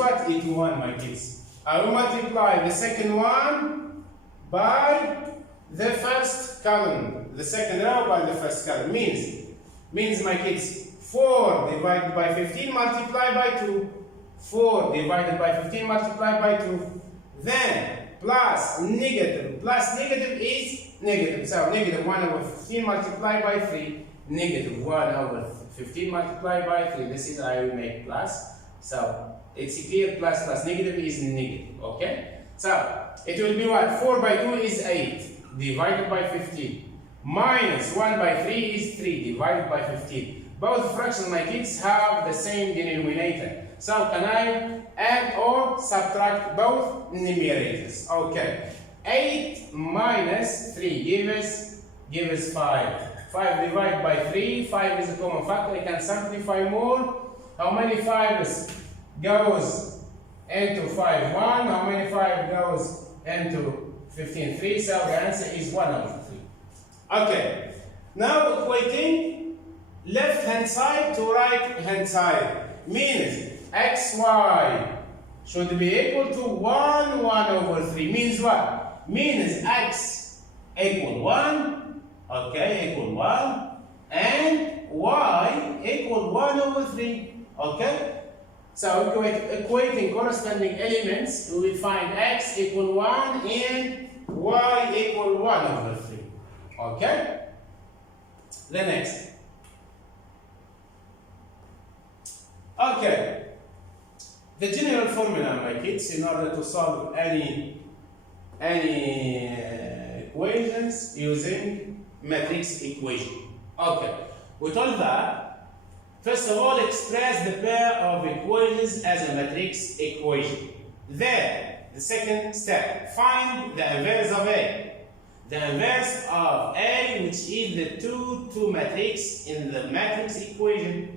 what? 81, my kids. I will multiply the second one by the first column, the second row by the first column. Means my kids, 4 divided by 15 multiplied by 2. 4 divided by 15 multiplied by 2. Then plus negative is negative. So negative 1 over 15 multiplied by 3. Negative 1 over 15 multiplied by 3. This is I will make plus. So it's clear, plus negative is negative. Okay? So it will be what? 4 by 2 is 8 divided by 15. Minus 1 by 3 is 3 divided by 15. Both fractions, my kids, have the same denominator. So can I add or subtract both numerators? Okay. 8 minus 3 give us 5. 5 divided by 3. 5 is a common factor. I can simplify more. How many 5s goes into 5? 1. How many 5 goes into 15? 3. So the answer is 1 over 3. Okay. Now equating left hand side to right hand side. Means xy should be equal to 1 over 3. Means what? Means x equal 1, okay, equal 1, and y equal 1 over 3, okay? So equating corresponding elements, we will find x equal 1 and y equal 1 over 3, okay? The next. Okay. The general formula, my kids, in order to solve any equations using matrix equation. Okay, we told that, first of all, express the pair of equations as a matrix equation. Then, the second step, find the inverse of A. The inverse of A, which is the 2 matrix in the matrix equation.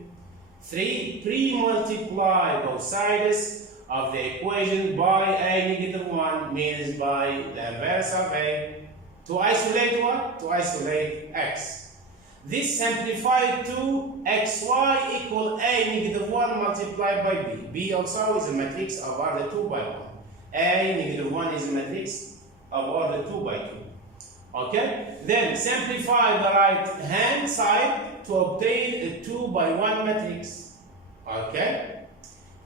3. Pre-multiply both sides of the equation by a negative 1, means by the inverse of A. To isolate what? To isolate x. This simplified to xy equal a negative 1 multiplied by b. B also is a matrix of order 2 by 1. A negative 1 is a matrix of order 2 by 2. Okay? Then simplify the right hand side to obtain a 2 by 1 matrix. Okay?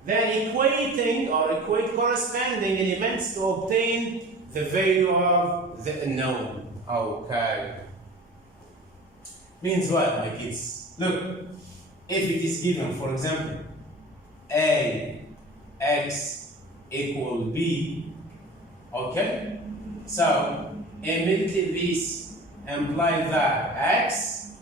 Then equate corresponding elements to obtain the value of the unknown. Okay. Means what, my kids? Look, if it is given, for example, a x equal b, okay? So immediately this implies that x,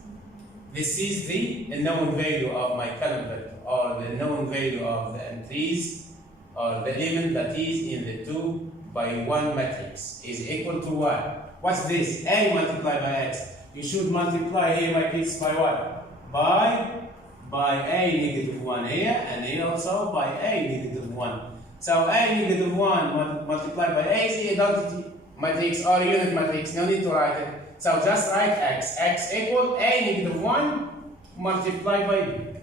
this is the known value of my column vector, or the known value of the entries, or the element that is in the 2 by 1 matrix is equal to what? What's this? A multiplied by x. You should multiply here, my kids, by what? By a negative 1 here, and here also by a negative 1. So a negative 1 multiplied by a is the identity matrix or unit matrix. No need to write it. So just write x. X equal a negative 1 multiplied by b.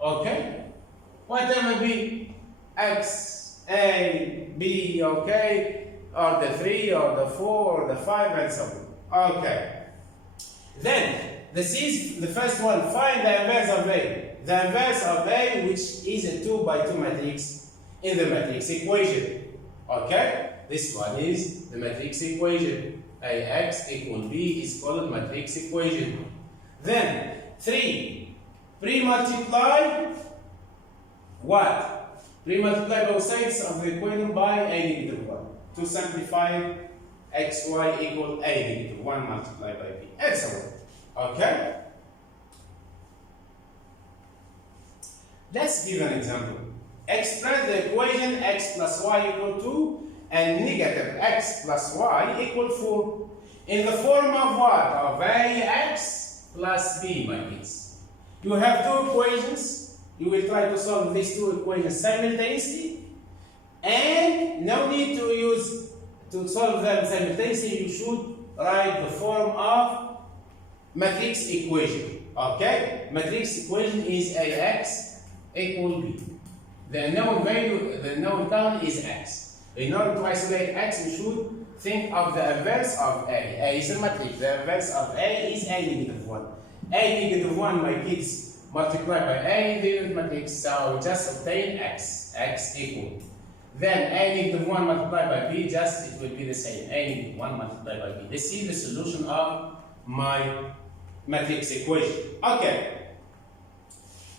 Okay? Whatever be x, a, b, okay? Or the 3, or the 4, or the 5, and so on. Okay. Then, this is the first one. Find the inverse of A. The inverse of A, which is a 2 by 2 matrix in the matrix equation. Okay? This one is the matrix equation. Ax equal B is called matrix equation. Then, 3. Pre-multiply what? Pre-multiply both sides of the equation by a negative 1. To simplify, xy equal a negative 1 multiplied by b. Excellent. Okay? Let's give an example. Express the equation x plus y equal 2 and negative x plus y equal 4 in the form of what? Of ax plus b, my kids. You have two equations. You will try to solve these two equations simultaneously, and no need to solve them simultaneously. You should write the form of matrix equation. Okay? Matrix equation is ax equal b. the known value, the known column is x. In order to isolate x, we should think of the inverse of A. A is a matrix. The inverse of A is A negative 1. A negative 1, my kids, multiplied by A in the unit matrix, so just obtain x. X equal. Then A negative 1 multiplied by B, just it will be the same. A negative 1 multiplied by B. This is the solution of my matrix equation. Okay.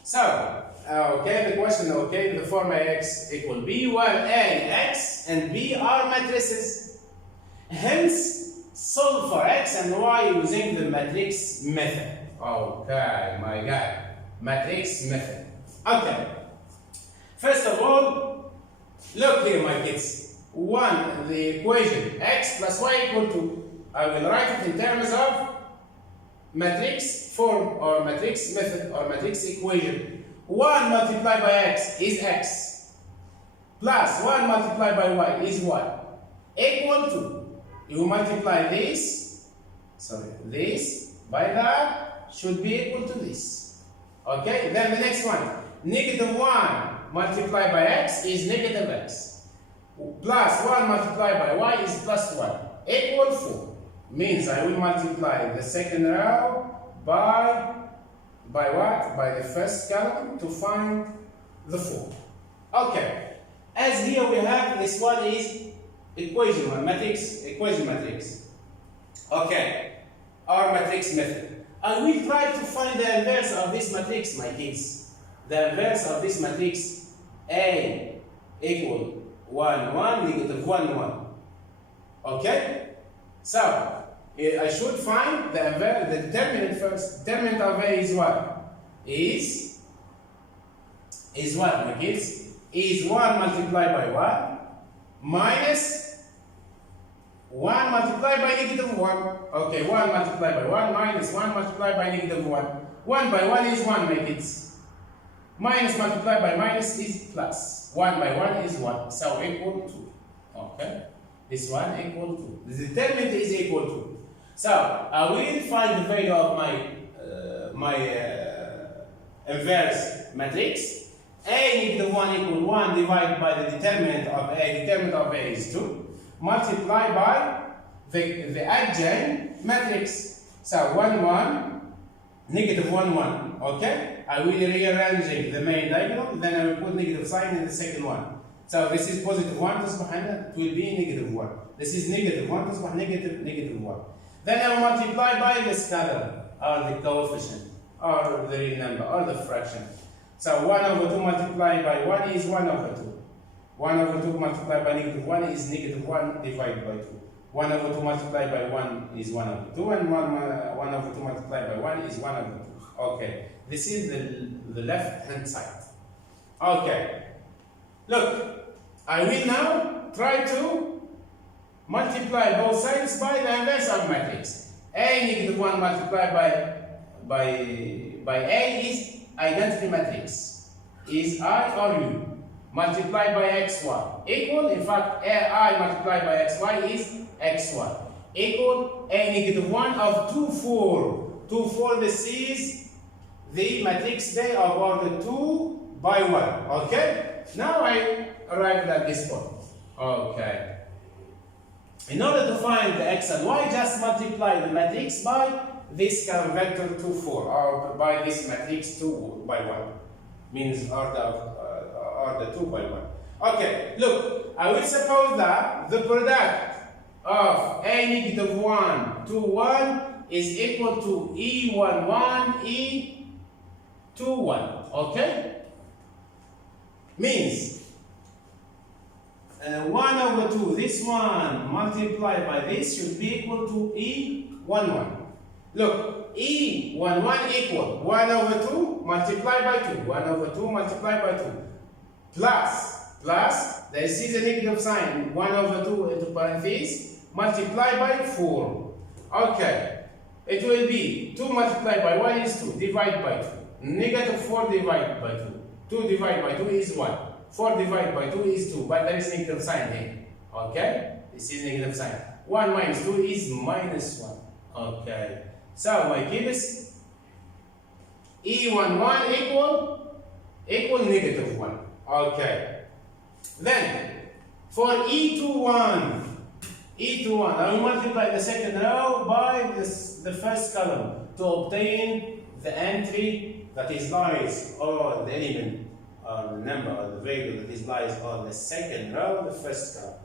So, the question, the form Ax equal B, while A, X, and B are matrices. Hence, solve for X and Y using the matrix method. Okay, my guy. Matrix method. Okay. First of all, look here, my kids. The equation X plus Y equal to, I will write it in terms of matrix form or matrix method or matrix equation. 1 multiplied by X is X, plus 1 multiplied by Y is Y, equal to, you multiply this by that, should be equal to this. Okay, then the next one, negative 1 multiplied by X is negative X, plus 1 multiplied by Y is plus 1, equal 4. Means I will multiply the second row by what? By the first column to find the 4. Okay. As here we have, this one is equation matrix. Okay. Our matrix method. And we try to find the inverse of this matrix, my kids. The inverse of this matrix, A equal 1, 1, negative 1, 1. Okay? So, I should find the determinant first. Determinant of A is what? Is what, my kids? Is 1 multiplied by 1 minus 1 multiplied by negative 1. Okay, 1 multiplied by 1 minus 1 multiplied by negative 1. 1 by 1 is 1, my kids. Minus multiplied by minus is plus. 1 by 1 is 1. So equal to. Okay? This one equal to. The determinant is equal to. So I will find the value of my inverse matrix. A negative 1 equal 1 divided by the determinant of A. Determinant of A is 2. Multiply by the adjoint matrix. So 1, 1, negative 1, 1. Okay? I will rearrange the main diagonal, then I will put negative sign in the second one. So this is positive 1, تصبح هنا, it will be negative 1. This is negative 1, تصبح negative 1. Then I will multiply by the scalar, or the coefficient, or the real number, or the fraction. So 1 over 2 multiplied by 1 is 1 over 2. 1 over 2 multiplied by negative 1 is negative 1 divided by 2. 1 over 2 multiplied by 1 is 1 over 2, and 1 over 2 multiplied by 1 is 1 over 2. Okay, this is the left hand side. Okay, look, I will now try to multiply both sides by the inverse of matrix. A negative 1 multiplied by A is identity matrix. Is I or U. Multiplied by xy. Equal, in fact, I multiplied by xy is xy. Equal A negative 1 of 2, 4. 2, 4, this is the matrix day of order 2 by 1. Okay? Now I arrived at this point. Okay. In order to find the x and y, just multiply the matrix by this vector 2, 4, or by this matrix 2 by 1. Means order 2 by 1. Okay, look, I will suppose that the product of A negative 1 to 1 is equal to E11, E21. Okay? Means 1 over 2, this one multiplied by this should be equal to E11. Look, E11 equal 1 over 2 multiplied by 2. 1 over 2 multiplied by 2. Plus, this is a negative sign. 1 over 2 into parentheses, multiplied by 4. Okay, it will be 2 multiplied by 1 is 2, divided by 2. Negative 4 divided by 2. 2 divided by 2 is 1. 4 divided by 2 is 2, but there is negative sign here. Okay, this is negative sign. 1 minus 2 is minus 1. Okay, so my kids, E11 equal negative 1. Okay. Then, for E21, I will multiply the second row by the first column to obtain the entry that is lies or the element or the number or the variable that is lies on the second row, the first column.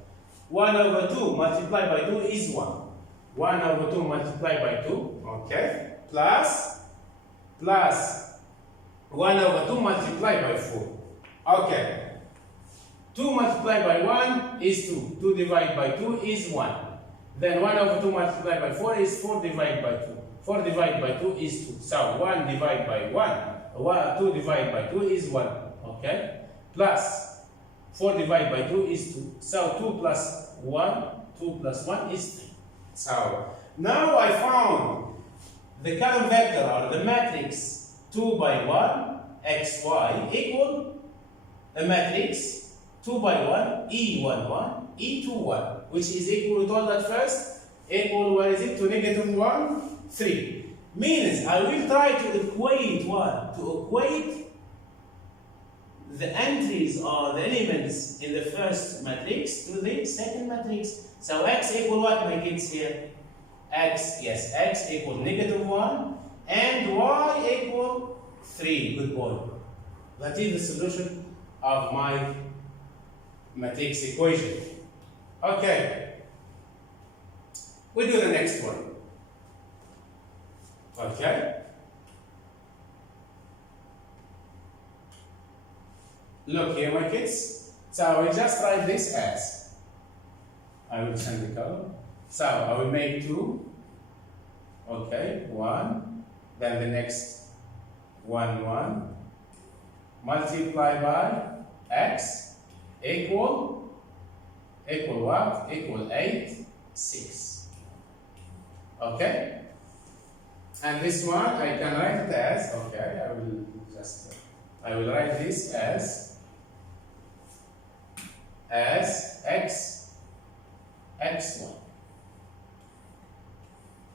1 over 2 multiplied by 2 is 1. 1 over 2 multiplied by 2, okay, plus 1 over 2 multiplied by 4. Okay. 2 multiplied by 1 is 2. 2 divided by 2 is 1. Then 1 over 2 multiplied by 4 is 4 divided by 2. 4 divided by 2 is 2. So 1 divided by 1, 2 divided by 2 is 1. Okay? Plus 4 divided by 2 is 2. So 2 plus 1 is 3. So now I found the column vector or the matrix 2 by 1 xy equal a matrix 2 by 1, E11, E21, which is equal to all at first, equal, what is it, to negative 1, 3. Means I will try to equate what? To equate the entries or the elements in the first matrix to the second matrix. So x equal what, my kids here? X equal negative 1 and y equal 3. Good boy. That is the solution of my matrix equation. Okay. We do the next one. Okay. Look here, my kids. So I will just write this as. I will change the color. So I will make 2. Okay, 1. Then the next 1, 1. Multiply by x. Equal what? Equal 8, 6. Okay? And this one I can write it as, okay, I will write this as x, x1.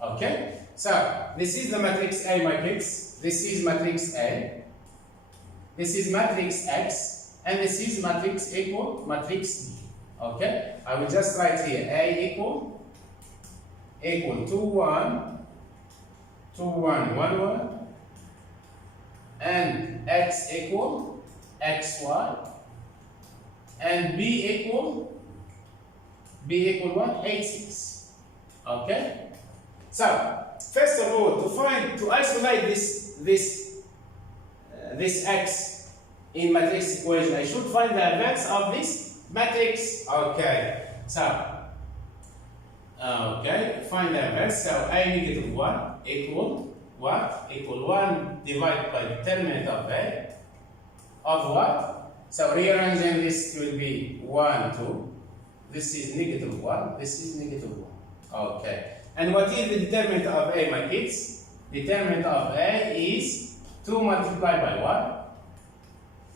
Okay? So, this is the matrix A, my kids. This is matrix A. This is matrix X. And this is matrix equal matrix B. Okay? I will just write here A equal 2, 1, 2, 1, 1, 1. And X equal XY. And B equal what? 8, 6. Okay? So, first of all, to isolate this X in matrix equation, I should find the inverse of this matrix. Okay, so find the inverse. So A negative 1 equal what? Equal 1 divided by determinant of A of what? So rearranging this will be 1, 2. This is negative 1. This is negative 1. Okay. And what is the determinant of A, my kids? Determinant of A is 2 multiplied by what?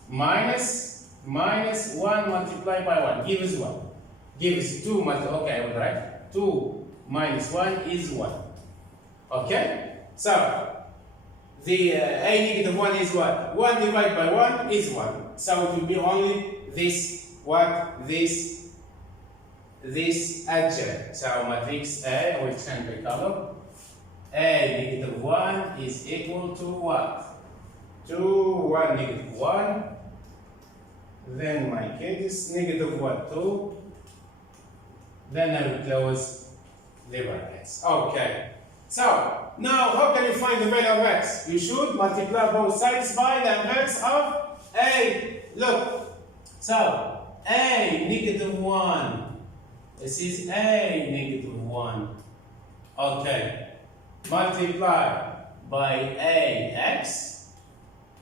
Minus 1 multiplied by 1 gives 1. Gives 2 okay, I will write 2 minus 1 is 1. Okay? So, the A negative 1 is what? 1 divided by 1 is 1. So, it will be only this, what? This adjoint. So, matrix A, I will change the color. A negative 1 is equal to what? 2, 1, negative 1. Then my kids, negative 1, 2. Then I will close the brackets. Okay. So, now how can you find the value of x? You should multiply both sides by the inverse of A. Look. So, A negative 1. This is A negative 1. Okay. Multiply by AX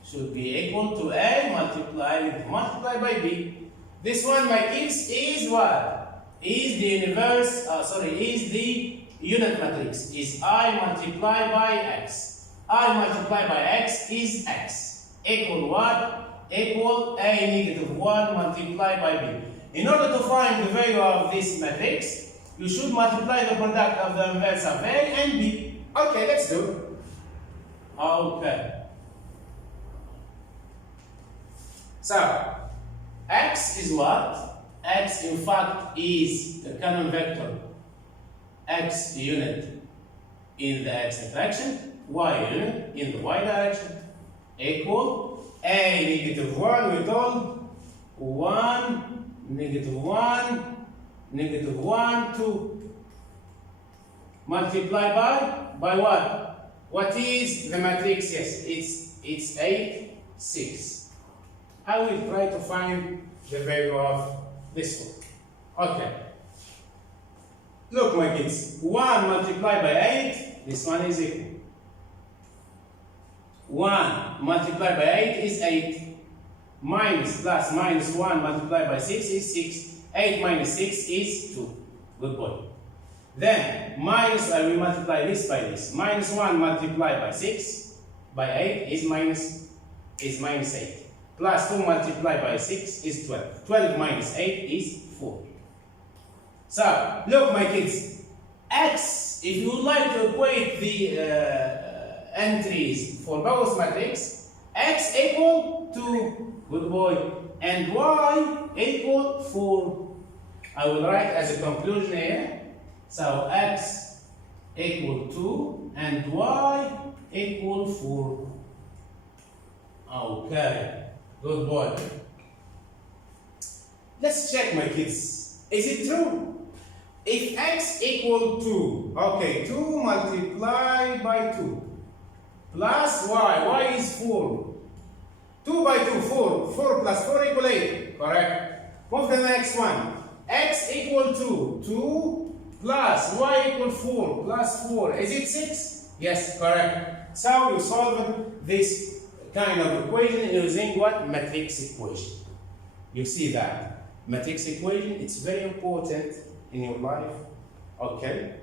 should be equal to A multiplied by B. This one, my kids, is what? Is the inverse, is the unit matrix. Is I multiplied by X. I multiplied by X is X. Equal what? Equal A negative 1 multiplied by B. In order to find the value of this matrix, you should multiply the product of the inverse of A and B. Okay, let's do. Okay. So, X is what? X in fact is the column vector X unit in the X direction, Y unit in the Y direction, equal A -1, we told 1, -1, -1, 2. Multiply by what? What is the matrix? Yes, it's 8, 6. I will try to find the value of this one. Okay. Look, my kids, 1 multiplied by 8, this one is equal. 1 multiplied by 8 is 8. Minus plus minus 1 multiplied by 6 is 6. 8 minus 6 is 2. Good boy. Then, minus, I will multiply this by this. Minus 1 multiplied by 6 by 8 is minus 8. Plus 2 multiplied by 6 is 12. 12 minus 8 is 4. So, look, my kids, X, if you would like to equate the entries for both matrix, X equal to, good boy, and Y equal 4. I will write as a conclusion here. So, X equal 2 and Y equal 4. Okay, good boy. Let's check, my kids. Is it true? If X equal 2, okay, 2 multiplied by 2 plus Y is 4. 2 by 2, 4. 4 plus 4 equal 8. Correct. Move to the next one. X equal 2. 2 plus Y equal 4 plus 4. Is it 6? Yes, correct. So you solve this kind of equation using what? Matrix equation. You see that. Matrix equation, it's very important in your life. Okay.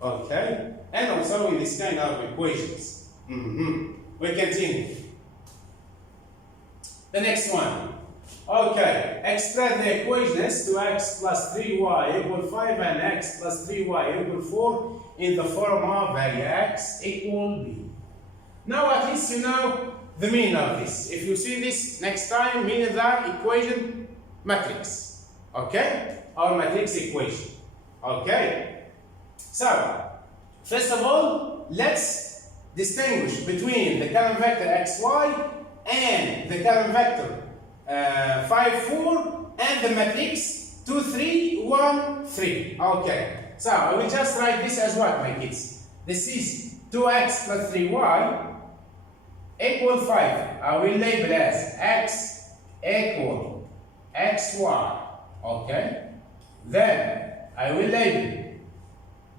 Okay. And also in this kind of equations. We continue. The next one. Okay. Extract the equations 2x plus 3y equal 5 and x plus 3y equal 4 in the form of x equal b. Now at least you know the meaning of this. If you see this next time, meaning that equation matrix. Okay? Or matrix equation. Okay? So, first of all, let's distinguish between the column vector xy and the column vector 5, 4 and the matrix 2, 3, 1, 3. Okay. So, I will just write this as what, my kids? This is 2x plus 3y equal 5. I will label as x equal xy. Okay? Then I will label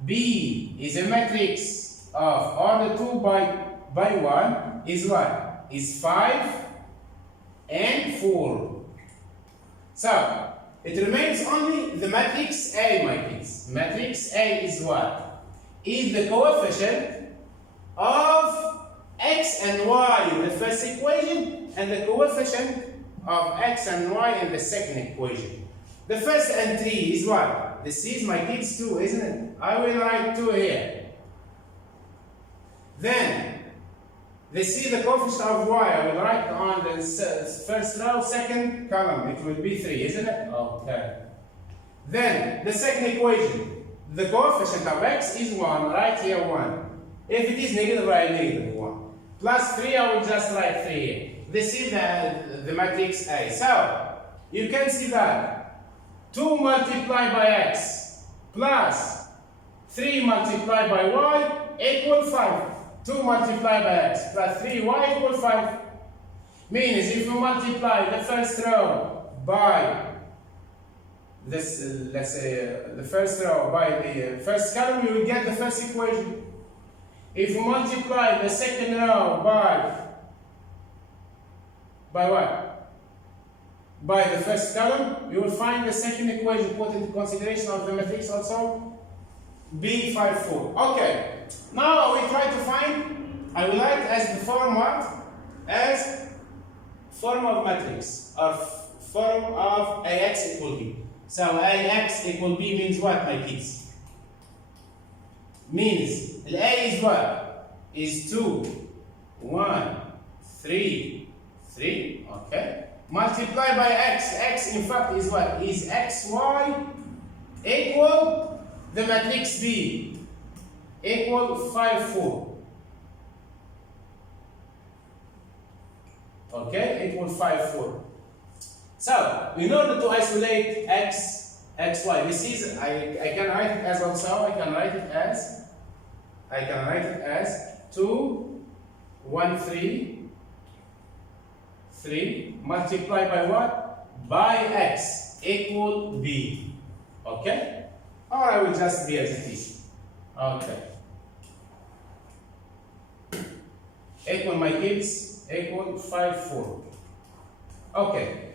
B is a matrix of order 2 by 1 is what? Is 5 and 4. So it remains only the matrix A, my kids. Matrix A is what? Is the coefficient of x and y in the first equation and the coefficient of x and y in the second equation. The first entry is what? This is, my kids, 2, isn't it? I will write 2 here. Then, this is the coefficient of y. I will write on the first row, second column. It will be 3, isn't it? Okay. Then, the second equation. The coefficient of x is 1. Write here 1. If it is negative, write negative 1. Plus 3, I will just write 3 here. This is the matrix A. So, you can see that 2 multiplied by x plus 3 multiplied by y equal 5. 2 multiplied by x plus 3y equal 5. Means if you multiply the first row by this, let's say the first row by the first column, you will get the first equation. If you multiply the second row by what? By the first column, you will find the second equation put into consideration of the matrix also, B54. Okay, now I will try to find, I will write as the form what? As form of matrix, or form of AX equal B. So AX equal B means what, my kids? Means A is what? Is 2, 1, 3, 3, okay? multiply by x. X in fact is what? Is xy equal the matrix B equal 5, 4. Okay, equal 5, 4. So, in order to isolate x, xy, this is, I can write it as also, I can write it as 2, 1, 3, 3, multiplied by what? By x equal b. Okay? Or I will just be as it is. Okay. Equal, my kids, equal 5, 4. Okay.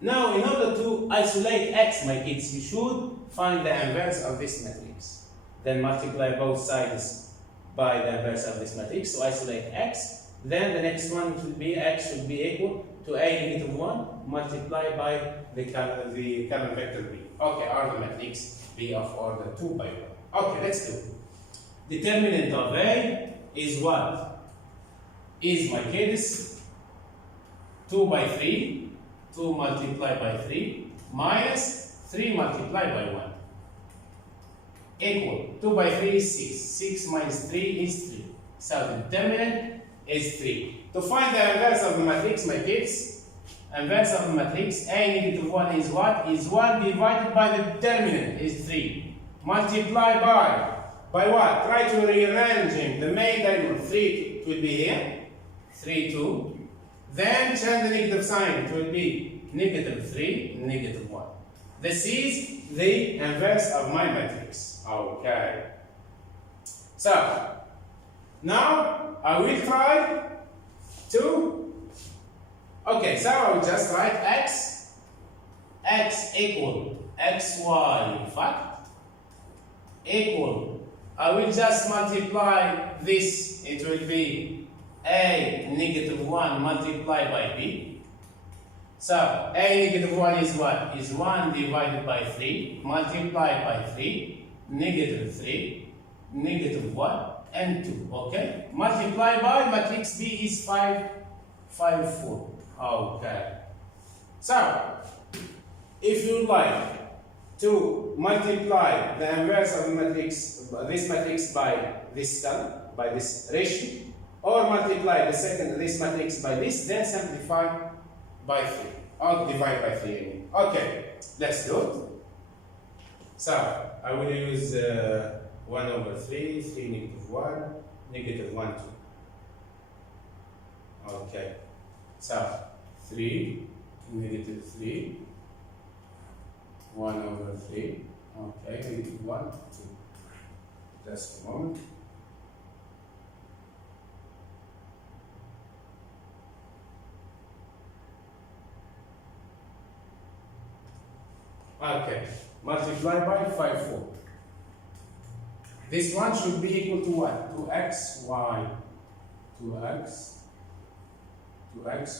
Now, in order to isolate x, my kids, you should find the inverse of this matrix. Then multiply both sides by the inverse of this matrix to isolate x. Then the next one should be x should be equal to a negative 1 multiplied by the current vector b. Okay, or the matrix b of order 2 by 1. Okay, let's do. Determinant of a is what? Is, my kids, 2 by 3. 2 multiplied by 3 minus 3 multiplied by 1 equal 2 by 3 is 6. 6 minus 3 is 3. So the determinant is 3. To find the inverse of the matrix, my kids, inverse of the matrix, a negative 1 is what? Is 1 divided by the determinant is 3. Multiply by what? Try to rearrange the main diagonal. 3 it will be here. 3, 2. Then change the negative sign. It will be negative 3, negative 1. This is the inverse of my matrix. Okay. So, now I will try to. Okay, so I will just write x equal xy, in fact, equal. I will just multiply this. It will be a negative 1 multiplied by b. So, a negative 1 is what? Is 1 divided by 3 multiplied by 3, negative 3, negative 1, and 2. Okay? Multiply by matrix B is 5, 5, 4. Okay. So, if you like to multiply the inverse of the matrix, this matrix by this term, by this ratio, or multiply this matrix by this, then simplify by 3, or divide by 3 again. Okay, let's do it. So, I will use 1 over 3, 3 negative 1, negative 1, 2. Okay, so 3, negative 3, 1 over 3, okay, negative 1, 2. Just a moment. Okay, multiply by 5, 4. This one should be equal to what? To x, y. To x,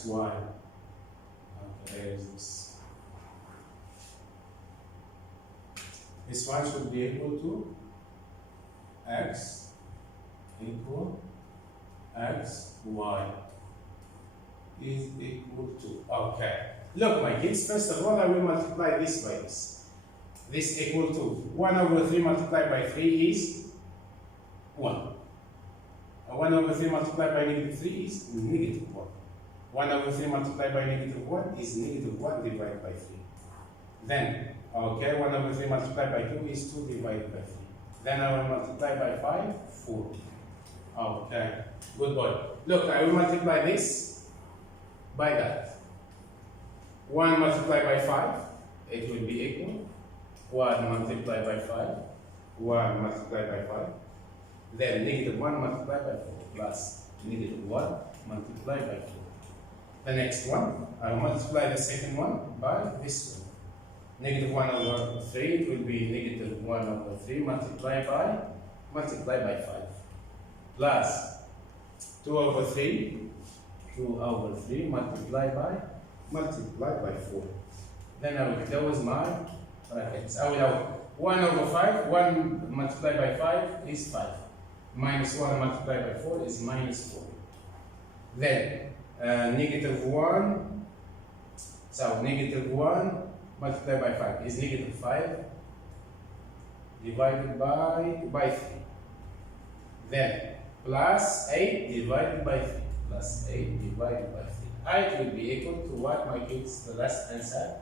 y. Okay, there is this. This one should be equal to x equal x, y is equal to. Okay. Look, my kids, first of all, I will multiply this by this. This equal to 1 over 3 multiplied by 3 is 1. 1 over 3 multiplied by negative 3 is negative 1. 1 over 3 multiplied by negative 1 is negative 1 divided by 3. Then, okay, 1 over 3 multiplied by 2 is 2 divided by 3. Then I will multiply by 5, 4. Okay, good boy. Look, I will multiply this by that. 1 multiplied by 5, it will be equal 1 multiplied by 5, 1 multiplied by 5, then negative 1 multiplied by 4 plus negative 1 multiplied by 4. The next one, I will multiply the second one by this one. Negative 1 over 3, it will be negative 1 over 3 multiplied by 5 plus 2 over 3, 2 over 3 multiplied by 4. Then I will close my brackets. I will have 1 over 5, 1 multiplied by 5 is 5. Minus 1 multiplied by 4 is minus 4. Then negative 1, So negative 1 multiplied by 5 is negative 5 divided by 3. Then plus 8 divided by 3. Plus 8 divided by 3. Height will be equal to what, my kids? The last answer.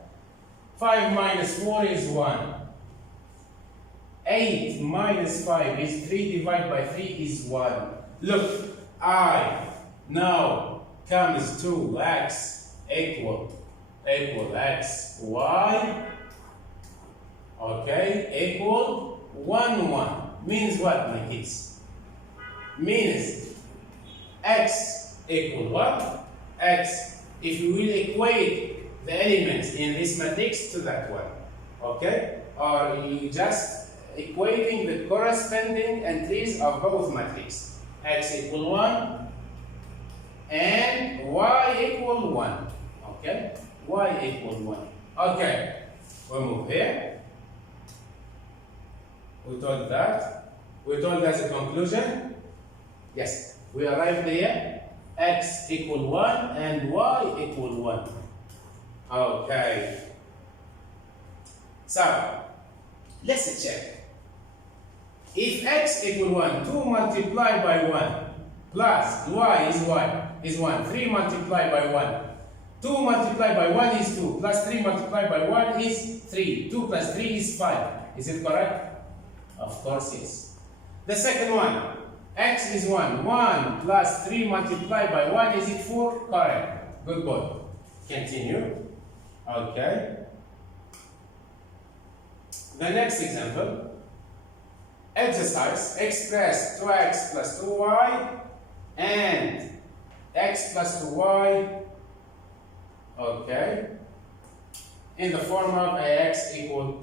5 minus 4 is 1. 8 minus 5 is 3 divided by 3 is 1. Look, I now comes to x equal x, y, okay, equal 1, 1. Means what, my kids? Means x equal what? X. If you will equate the elements in this matrix to that one, okay? Or you just equating the corresponding entries of both matrices. X equal 1 and y equal 1, okay? Y equal 1. Okay, we move here. We told that. We told as a conclusion. Yes, we arrived here. X equal 1 and y equal 1. Okay. So, let's check. If x equal 1, 2 multiplied by 1 plus y is 1. 3 multiplied by 1. 2 multiplied by 1 is 2. Plus 3 multiplied by 1 is 3. 2 plus 3 is 5. Is it correct? Of course, yes. The second one. X is 1. 1 plus 3 multiplied by 1, is it 4? Correct. Good boy. Continue. Okay. The next example. Exercise. Express 2x plus 2y and x plus 2y, okay, in the form of ax equal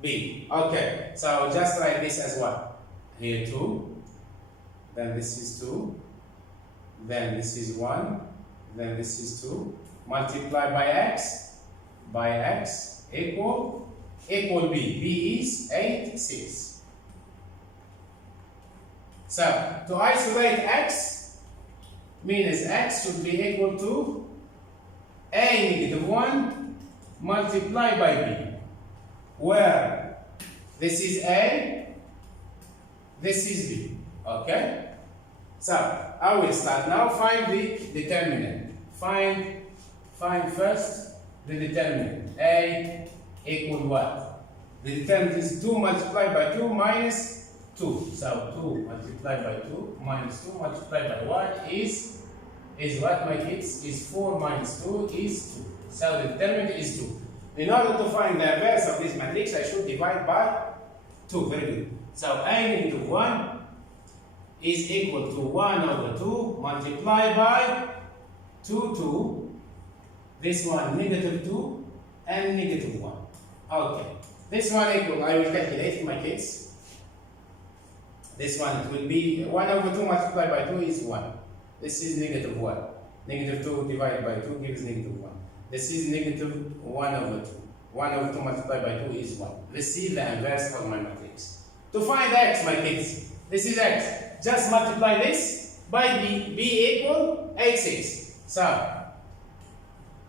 b. Okay, so just write this as what? Here 2. Then this is 2, then this is 1, then this is 2, multiply by x equal b. B is 8, 6. So, to isolate x, means x should be equal to a negative 1 multiplied by b, where this is a, this is b. Okay? So, I will start now. Find the determinant. Find first the determinant. A equal what? The determinant is 2 multiplied by 2 minus 2. So, 2 multiplied by 2 minus 2 multiplied by 1 is what, my kids? Is 4 minus 2 is 2. So, the determinant is 2. In order to find the inverse of this matrix, I should divide by 2. Very good. So, A negative 1 is equal to 1 over 2 multiplied by 2. This one negative 2 and negative 1. Okay. This one equal, I will calculate, my kids. This one, it will be 1 over 2 multiplied by 2 is 1. This is negative 1. Negative 2 divided by 2 gives negative 1. This is negative 1 over 2. 1 over 2 multiplied by 2 is 1. Let's see the inverse of my matrix. To find x, my kids, this is x. Just multiply this by b. B equal 8, 6. So,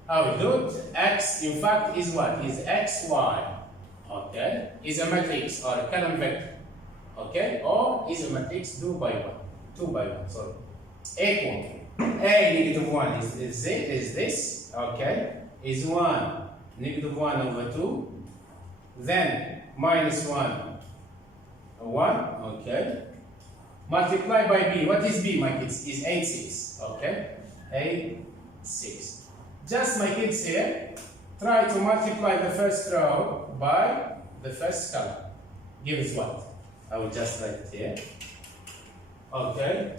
I will do it. X, in fact, is what? Is xy. Okay? Is a matrix or a column vector. Okay? Or is a matrix 2 by 1. 2 by 1, sorry. Equal. A negative 1 is this. Okay? Is 1. Negative 1 over 2. Then, minus 1. 1. Okay? Multiply by b. What is b, my kids? Is 8, 6. Okay? 8, 6. Just, my kids, here, try to multiply the first row by the first column. Give us what? I will just write it here. Okay?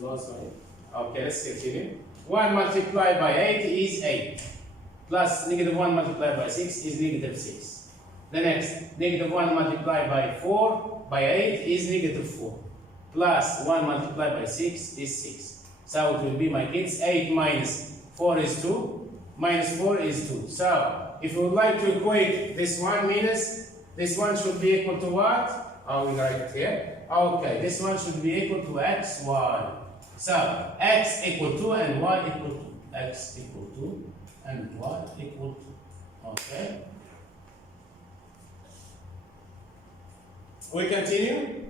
Okay, let's continue. 1 multiplied by 8 is 8. Plus negative 1 multiplied by 6 is negative 6. The next, negative 1 multiplied by 4 by 8 is negative 4. Plus 1 multiplied by 6 is 6. So it will be, my kids, 8 minus 4 is 2. Minus 4 is 2. So, if you would like to equate this one, means this one should be equal to what? I will write it here. Okay, this one should be equal to xy. So, x equal to and y equal to. X equal to and y equal to. Okay. We continue.